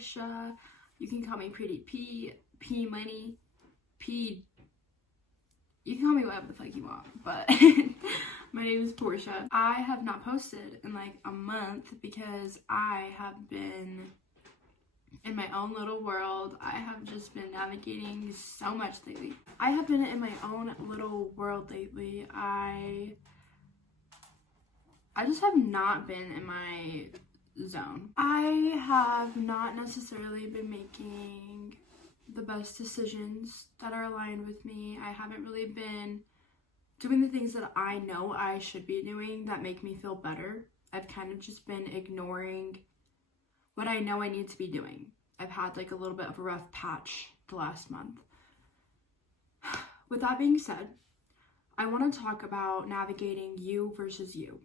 Portia. You can call me Pretty P, P Money, P. You can call me whatever the fuck you want, but my name is Portia. I have not posted in like a month because I have been in my own little world. I have just been navigating so much lately. I have been in my own little world lately. I just have not been in my zone. I have not necessarily been making the best decisions that are aligned with me. I haven't really been doing the things that I know I should be doing that make me feel better. I've kind of just been ignoring what I know I need to be doing. I've had like a little bit of a rough patch the last month. With that being said, I want to talk about navigating you versus you.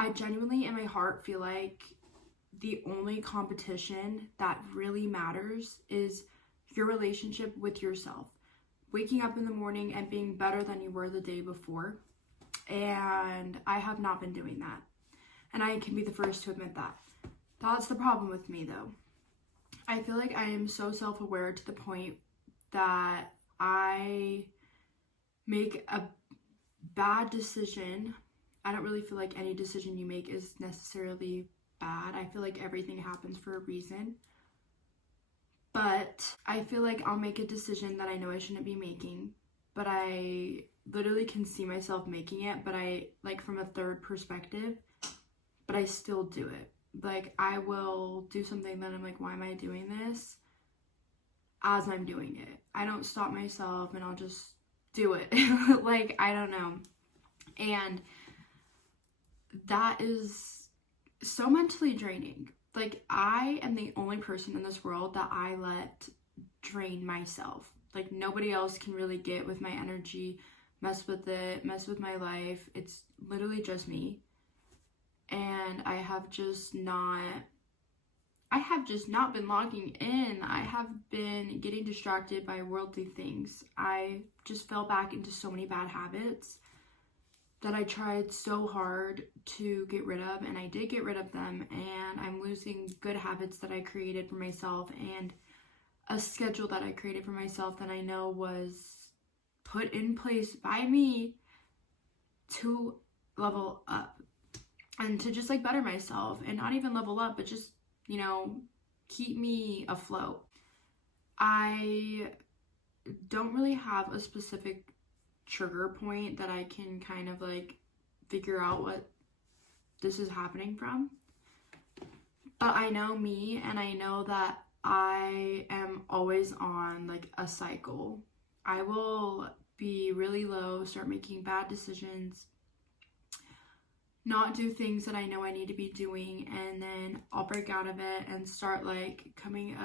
I genuinely in my heart feel like the only competition that really matters is your relationship with yourself. Waking up in the morning and being better than you were the day before. And I have not been doing that. And I can be the first to admit that. That's the problem with me though. I feel like I am so self-aware to the point that I make a bad decision. I don't really feel like any decision you make is necessarily bad. I feel like everything happens for a reason. But I feel like I'll make a decision that I know I shouldn't be making, but I literally can see myself making it, but I like from a third perspective, but I still do it. Like I will do something that I'm like, why am I doing this? As I'm doing it. I don't stop myself and I'll just do it. Like, I don't know. And that is so mentally draining. Like, I am the only person in this world that I let drain myself. Like, nobody else can really get with my energy, mess with it, mess with my life. It's literally just me. And I have just not been logging in. I have been getting distracted by worldly things. I just fell back into so many bad habits that I tried so hard to get rid of, and I did get rid of them, and I'm losing good habits that I created for myself and a schedule that I created for myself that I know was put in place by me to level up and to just like better myself, and not even level up, but just, you know, keep me afloat. I don't really have a specific trigger point that I can kind of like figure out what this is happening from, but I know me, and I know that I am always on like a cycle. I will be really low, start making bad decisions, not do things that I know I need to be doing, and then I'll break out of it and start like coming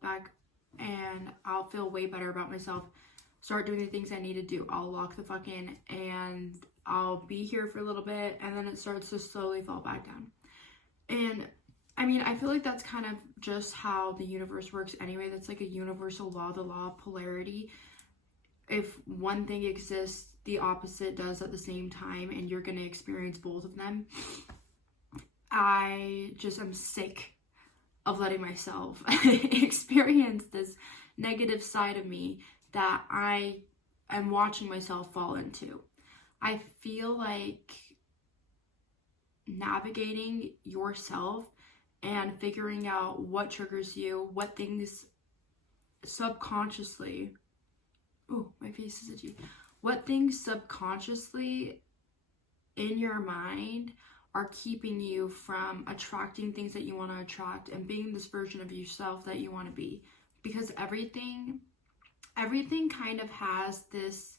back, and I'll feel way better about myself, start doing the things I need to do. I'll lock the fuck in and I'll be here for a little bit, and then it starts to slowly fall back down. And I mean, I feel like that's kind of just how the universe works anyway. That's like a universal law, the law of polarity. If one thing exists, the opposite does at the same time, and you're going to experience both of them. I just am sick of letting myself experience this negative side of me that I am watching myself fall into. I feel like navigating yourself and figuring out what triggers you, what things subconsciously, my face is itchy, what things subconsciously in your mind are keeping you from attracting things that you want to attract and being this version of yourself that you want to be. Because everything kind of has this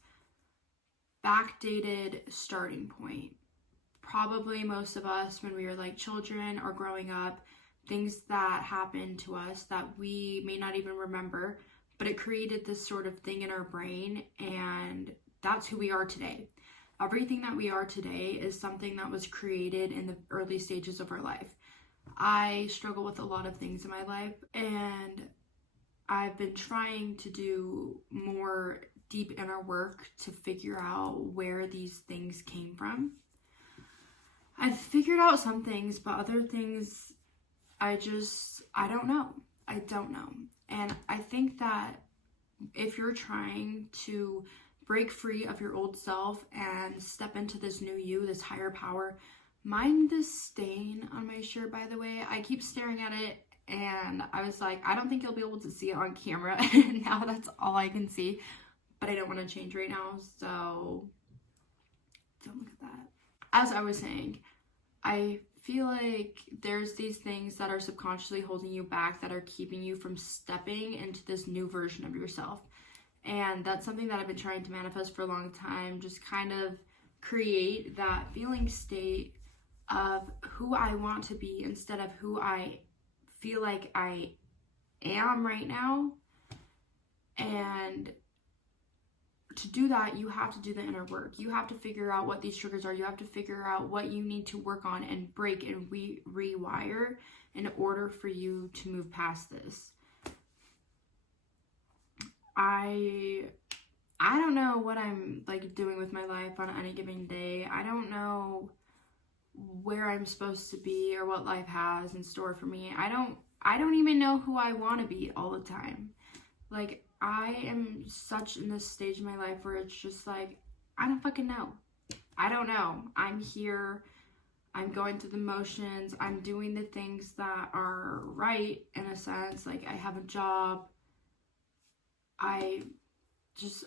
backdated starting point. Probably most of us, when we were like children or growing up, things that happened to us that we may not even remember, but it created this sort of thing in our brain, and that's who we are today. Everything that we are today is something that was created in the early stages of our life. I struggle with a lot of things in my life, and I've been trying to do more deep inner work to figure out where these things came from. I've figured out some things, but other things I don't know. I don't know. And I think that if you're trying to break free of your old self and step into this new you, this higher power, mind this stain on my shirt, by the way. I keep staring at it and I was like, I don't think you'll be able to see it on camera. And now that's all I can see. But I don't want to change right now, so don't look at that. As I was saying, I feel like there's these things that are subconsciously holding you back, that are keeping you from stepping into this new version of yourself. And that's something that I've been trying to manifest for a long time, just kind of create that feeling state of who I want to be instead of who I feel like I am right now. And to do that, you have to do the inner work. You have to figure out what these triggers are. You have to figure out what you need to work on and break and rewire in order for you to move past this. I don't know what I'm like doing with my life on any given day. I don't know where I'm supposed to be or what life has in store for me. I don't even know who I want to be all the time. Like, I am such in this stage in my life where it's just like, I don't fucking know. I don't know. I'm here. I'm going through the motions. I'm doing the things that are right in a sense. Like, I have a job. I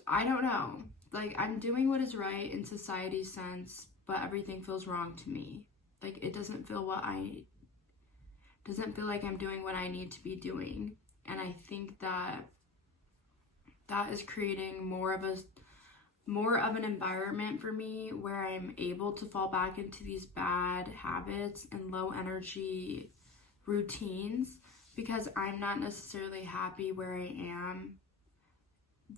don't know. Like, I'm doing what is right in society's sense, but everything feels wrong to me. Like, it doesn't feel like I'm doing what I need to be doing. And I think that is creating more of an environment for me where I'm able to fall back into these bad habits and low energy routines, because I'm not necessarily happy where I am.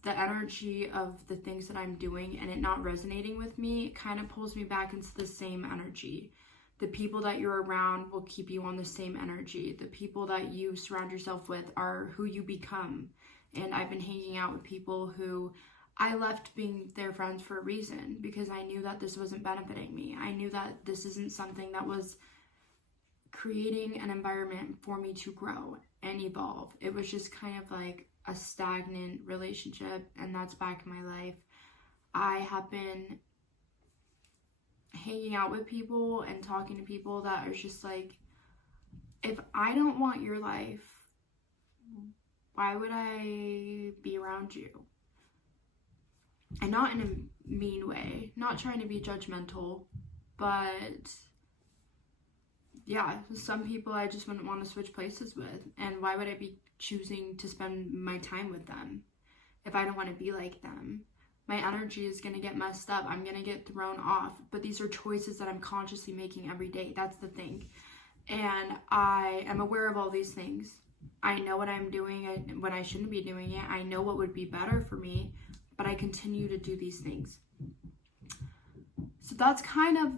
The energy of the things that I'm doing and it not resonating with me kind of pulls me back into the same energy. The people that you're around will keep you on the same energy. The people that you surround yourself with are who you become. And I've been hanging out with people who I left being their friends for a reason, because I knew that this wasn't benefiting me. I knew that this isn't something that was creating an environment for me to grow and evolve. It was just kind of like a stagnant relationship, and that's back in my life. I have been hanging out with people and talking to people that are just like, if I don't want your life, why would I be around you? And not in a mean way, not trying to be judgmental, but yeah, some people I just wouldn't want to switch places with. And why would I be choosing to spend my time with them if I don't want to be like them? My energy is going to get messed up. I'm going to get thrown off. But these are choices that I'm consciously making every day. That's the thing. And I am aware of all these things. I know what I'm doing when I shouldn't be doing it. I know what would be better for me, but I continue to do these things. So that's kind of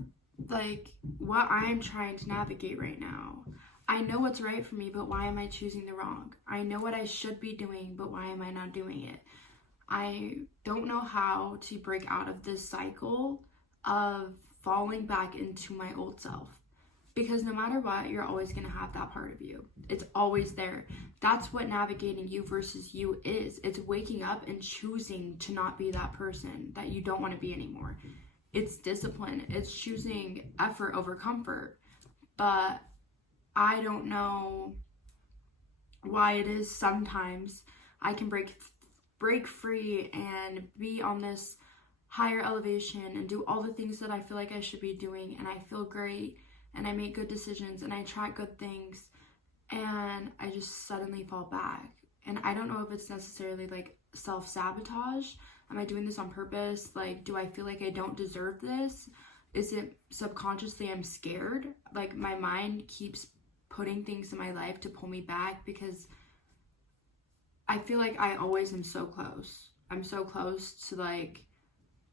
like what I'm trying to navigate right now. I know what's right for me, but why am I choosing the wrong? I know what I should be doing, but why am I not doing it? I don't know how to break out of this cycle of falling back into my old self. Because no matter what, you're always going to have that part of you. It's always there. That's what navigating you versus you is. It's waking up and choosing to not be that person that you don't want to be anymore. It's discipline. It's choosing effort over comfort. But I don't know why it is sometimes I can break free and be on this higher elevation and do all the things that I feel like I should be doing, and I feel great and I make good decisions and I try good things, and I just suddenly fall back. And I don't know if it's necessarily like self-sabotage. Am I doing this on purpose? Like, do I feel like I don't deserve this? Is it subconsciously I'm scared? Like, my mind keeps putting things in my life to pull me back, because I feel like I always am so close. I'm so close to like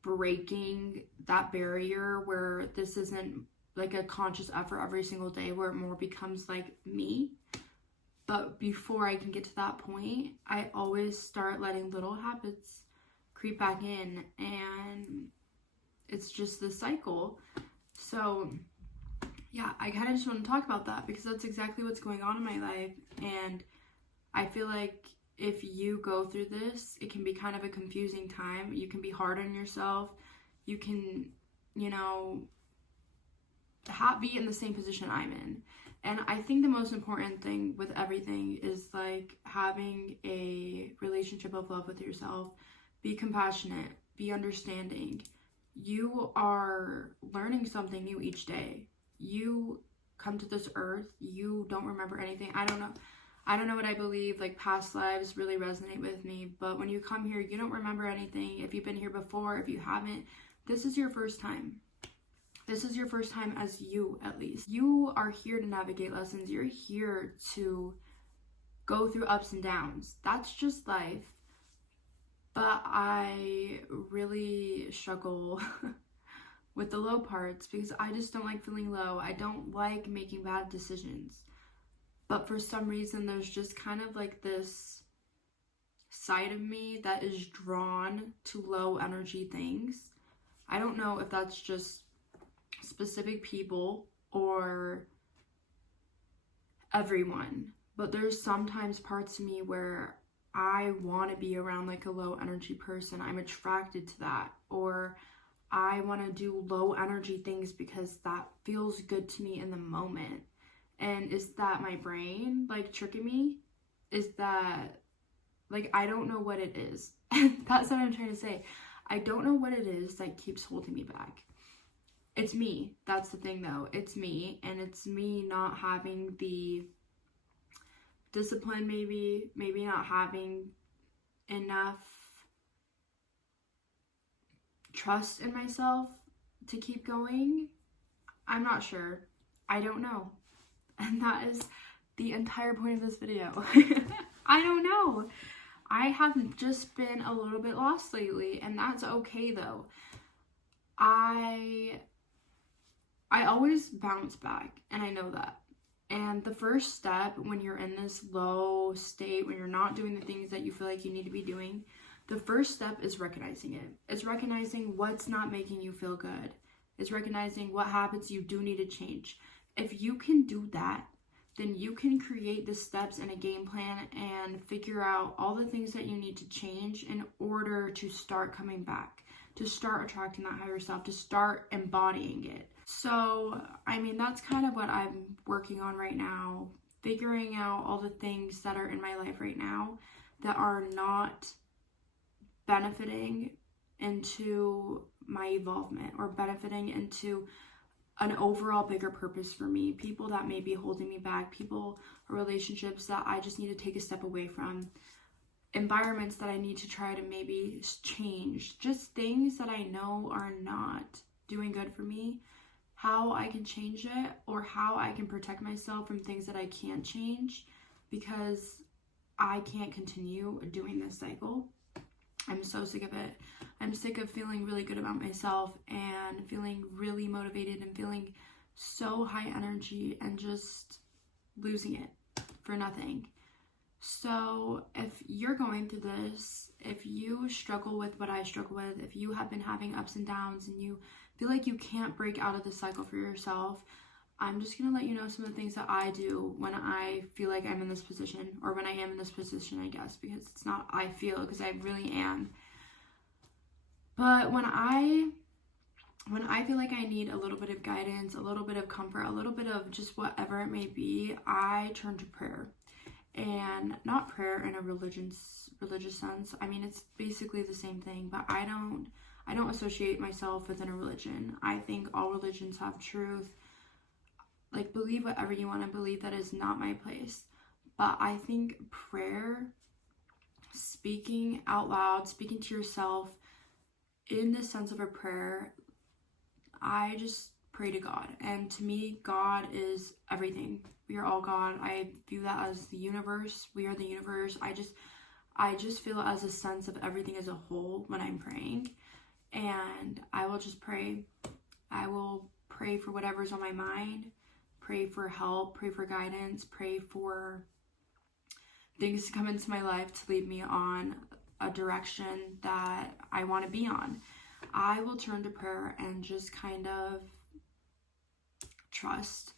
breaking that barrier where this isn't like a conscious effort every single day, where it more becomes like me. But before I can get to that point, I always start letting little habits creep back in, and it's just the cycle. So yeah, I kind of just want to talk about that because that's exactly what's going on in my life. And I feel like if you go through this, it can be kind of a confusing time. You can be hard on yourself. You can, you know, be in the same position I'm in. And I think the most important thing with everything is like having a relationship of love with yourself. Be compassionate, be understanding. You are learning something new each day. You come to this earth, you don't remember anything. I don't know what I believe, like past lives really resonate with me, but when you come here, you don't remember anything. If you've been here before, if you haven't, this is your first time. This is your first time as you, at least. You are here to navigate lessons. You're here to go through ups and downs. That's just life. But I really struggle with the low parts because I just don't like feeling low. I don't like making bad decisions. But for some reason, there's just kind of like this side of me that is drawn to low energy things. I don't know if that's just specific people or everyone, but there's sometimes parts of me where I want to be around like a low energy person. I'm attracted to that, or I want to do low energy things because that feels good to me in the moment. And is that my brain like tricking me? Is that like, I don't know what it is. That's what I'm trying to say. I don't know what it is that keeps holding me back. It's me. That's the thing though. It's me, and it's me not having the discipline, maybe not having enough trust in myself to keep going. I'm not sure. I don't know. And that is the entire point of this video. I don't know. I have just been a little bit lost lately, and that's okay though. I always bounce back, and I know that. And the first step when you're in this low state, when you're not doing the things that you feel like you need to be doing, the first step is recognizing it. It's recognizing what's not making you feel good. It's recognizing what habits you do need to change. If you can do that, then you can create the steps and a game plan and figure out all the things that you need to change in order to start coming back, to start attracting that higher self, to start embodying it. So, I mean, that's kind of what I'm working on right now, figuring out all the things that are in my life right now that are not benefiting into my evolvement or benefiting into an overall bigger purpose for me. People that may be holding me back, people or relationships that I just need to take a step away from, environments that I need to try to maybe change, just things that I know are not doing good for me, how I can change it, or how I can protect myself from things that I can't change, because I can't continue doing this cycle. I'm so sick of it. I'm sick of feeling really good about myself and feeling really motivated and feeling so high energy and just losing it for nothing. So if you're going through this, if you struggle with what I struggle with, if you have been having ups and downs and you feel like you can't break out of the cycle for yourself, I'm just going to let you know some of the things that I do when I feel like I'm in this position, or when I am in this position, I guess, because it's not I feel, because I really am. But when I feel like I need a little bit of guidance, a little bit of comfort, a little bit of just whatever it may be, I turn to prayer. And not prayer in a religious sense. I mean, it's basically the same thing, but I don't associate myself within a religion. I think all religions have truth. Like, believe whatever you want to believe. That is not my place. But I think prayer, speaking out loud, speaking to yourself in the sense of a prayer, I just pray to God. And to me, God is everything. We are all God. I view that as the universe. We are the universe. I just feel it as a sense of everything as a whole when I'm praying. And I will just pray. I will pray for whatever's on my mind. Pray for help. Pray for guidance. Pray for things to come into my life to lead me on a direction that I want to be on. I will turn to prayer and just kind of trust.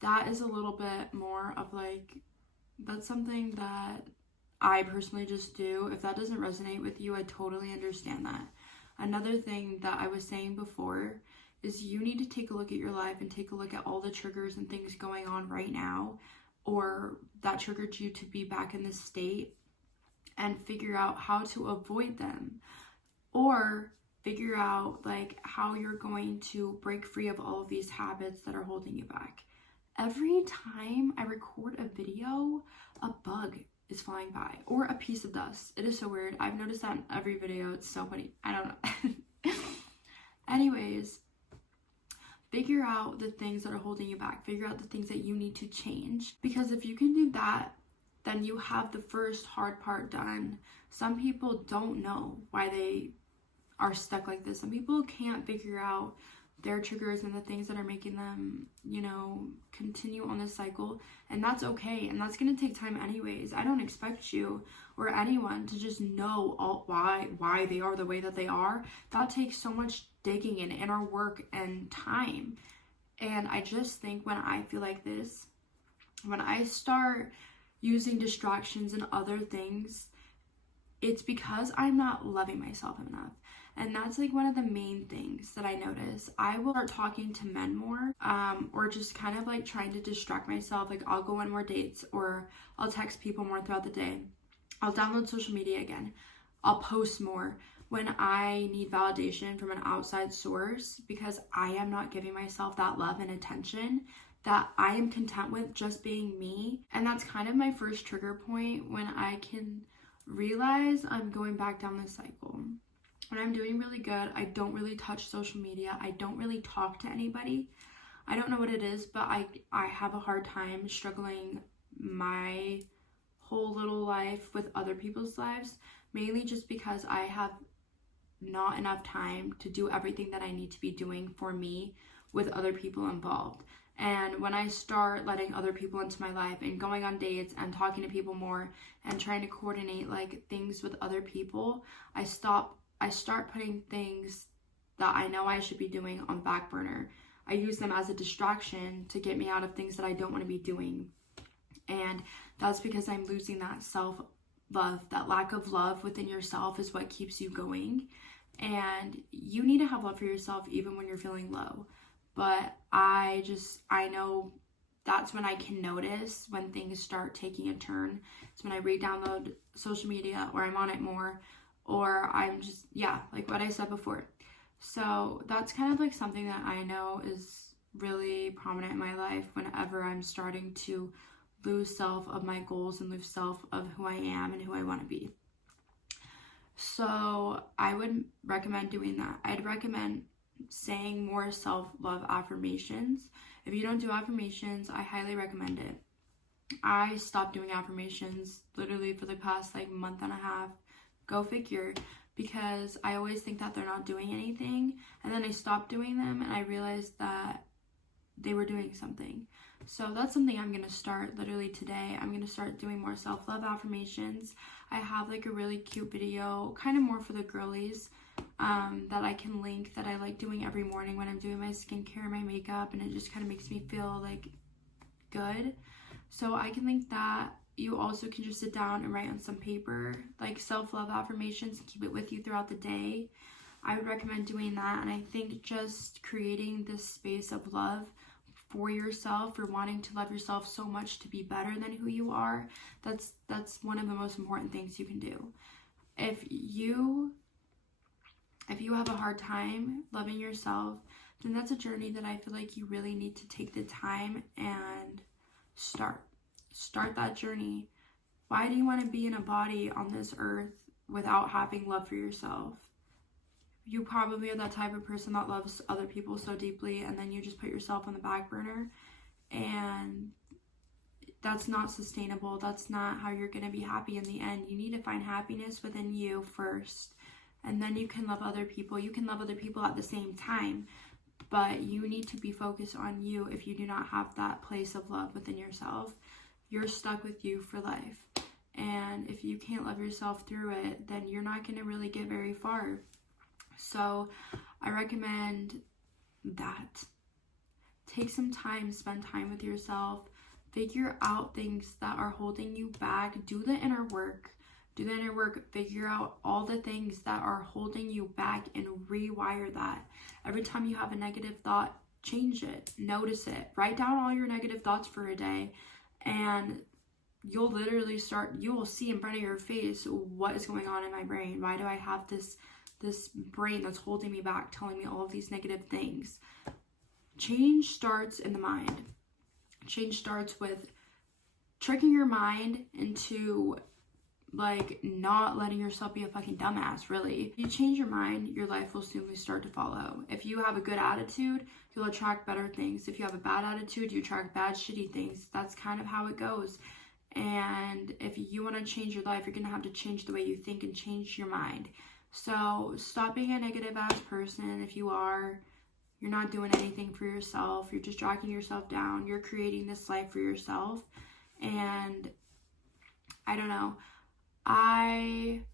That is a little bit more of like, that's something that I personally just do. If that doesn't resonate with you, I totally understand that. Another thing that I was saying before is you need to take a look at your life and take a look at all the triggers and things going on right now, or that triggered you to be back in this state, and figure out how to avoid them, or figure out like how you're going to break free of all of these habits that are holding you back. Every time I record a video, a bug is flying by, or a piece of dust. It is so weird. I've noticed that in every video. It's so funny. I don't know. Anyways, figure out the things that are holding you back. Figure out the things that you need to change. Because if you can do that, then you have the first hard part done. Some people don't know why they are stuck like this. Some people can't figure out their triggers and the things that are making them, you know, continue on this cycle. And that's okay. And that's going to take time anyways. I don't expect you or anyone to just know why they are the way that they are. That takes so much digging and inner work and time. And I just think when I feel like this, when I start using distractions and other things, it's because I'm not loving myself enough. And that's like one of the main things that I notice. I will start talking to men more, or just kind of like trying to distract myself. Like I'll go on more dates, or I'll text people more throughout the day. I'll download social media again. I'll post more when I need validation from an outside source, because I am not giving myself that love and attention that I am content with just being me. And that's kind of my first trigger point when I can realize I'm going back down this cycle. When I'm doing really good, I don't really touch social media. I don't really talk to anybody. I don't know what it is, but I have a hard time struggling my whole little life with other people's lives, mainly just because I have not enough time to do everything that I need to be doing for me with other people involved. And when I start letting other people into my life and going on dates and talking to people more and trying to coordinate like things with other people, I start putting things that I know I should be doing on back burner. I use them as a distraction to get me out of things that I don't want to be doing. And that's because I'm losing that self-love. That lack of love within yourself is what keeps you going. And you need to have love for yourself even when you're feeling low. But I know that's when I can notice when things start taking a turn. It's when I re-download social media, or I'm on it more, or I'm just, like what I said before. So that's kind of like something that I know is really prominent in my life whenever I'm starting to lose self of my goals and lose self of who I am and who I want to be. So I would recommend doing that. I'd recommend saying more self-love affirmations. If you don't do affirmations, I highly recommend it. I stopped doing affirmations literally for the past like month and a half. Go figure, because I always think that they're not doing anything, and then I stopped doing them and I realized that they were doing something. So that's something I'm going to start literally today. I'm going to start doing more self-love affirmations. I have like a really cute video, kind of more for the girlies, that I can link, that I like doing every morning when I'm doing my skincare and my makeup, and it just kind of makes me feel like good. So I can link that. You also can just sit down and write on some paper like self-love affirmations and keep it with you throughout the day. I would recommend doing that. And I think just creating this space of love for yourself, for wanting to love yourself so much to be better than who you are, that's one of the most important things you can do. If you have a hard time loving yourself, then that's a journey that I feel like you really need to take the time and start that journey. Why do you want to be in a body on this earth without having love for yourself? You probably are that type of person that loves other people so deeply, and then you just put yourself on the back burner, and that's not sustainable. That's not how you're going to be happy in the end. You need to find happiness within you first, and then you can love other people. You can love other people at the same time, but you need to be focused on you. If you do not have that place of love within yourself, you're stuck with you for life. And if you can't love yourself through it, then you're not going to really get very far. So I recommend that. take some time, spend time with yourself, figure out things that are holding you back, do the inner work. Figure out all the things that are holding you back and rewire that. Every time you have a negative thought, change it, notice it, write down all your negative thoughts for a day, and you'll literally you will see in front of your face, what is going on in my brain? Why do I have this brain that's holding me back, telling me all of these negative things? Change starts in the mind. Change starts with tricking your mind into like not letting yourself be a fucking dumbass, really. If you change your mind, your life will soon start to follow. If you have a good attitude, you'll attract better things. If you have a bad attitude, you attract bad, shitty things. That's kind of how it goes. And if you want to change your life, you're going to have to change the way you think and change your mind. So stop being a negative ass person. If you are, you're not doing anything for yourself. You're just dragging yourself down. You're creating this life for yourself. And I don't know. I'm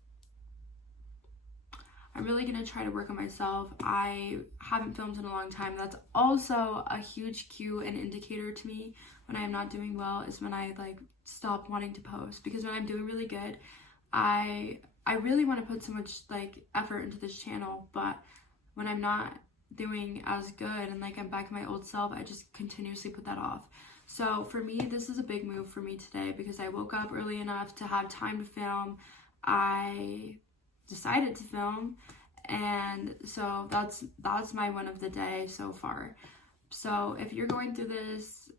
really going to try to work on myself. I haven't filmed in a long time. That's also a huge cue and indicator to me when I am not doing well, is when I like stop wanting to post. Because when I'm doing really good, I really want to put so much like effort into this channel, but when I'm not doing as good and like I'm back in my old self, I just continuously put that off. So for me, this is a big move for me today, because I woke up early enough to have time to film. I decided to film, and so that's my win of the day so far. So if you're going through this,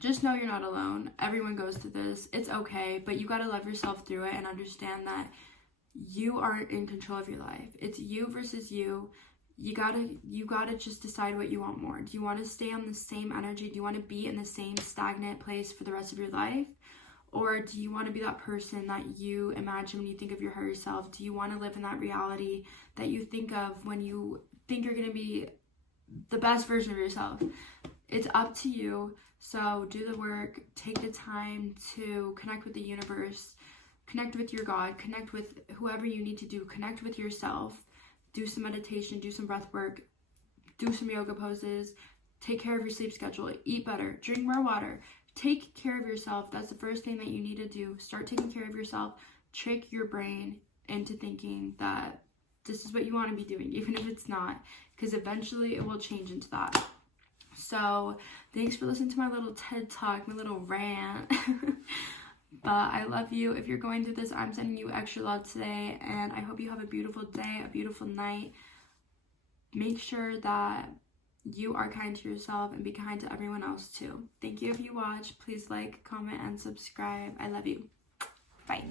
just know you're not alone. Everyone goes through this. It's okay, but you gotta love yourself through it and understand that you are in control of your life. It's you versus you. You gotta just decide what you want more. Do you want to stay on the same energy? Do you want to be in the same stagnant place for the rest of your life? Or do you want to be that person that you imagine when you think of your higher self? Do you want to live in that reality that you think of when you think you're going to be the best version of yourself? It's up to you. So do the work. Take the time to connect with the universe. Connect with your God. Connect with whoever you need to do. Connect with yourself. Do some meditation, do some breath work, do some yoga poses, take care of your sleep schedule, eat better, drink more water, take care of yourself. That's the first thing that you need to do. Start taking care of yourself. Trick your brain into thinking that this is what you want to be doing, even if it's not, because eventually it will change into that. So thanks for listening to my little TED Talk, my little rant. But I love you. If you're going through this, I'm sending you extra love today, and I hope you have a beautiful day, a beautiful night. Make sure that you are kind to yourself and be kind to everyone else too. Thank you if you watch. Please like, comment, and subscribe. I love you. Bye.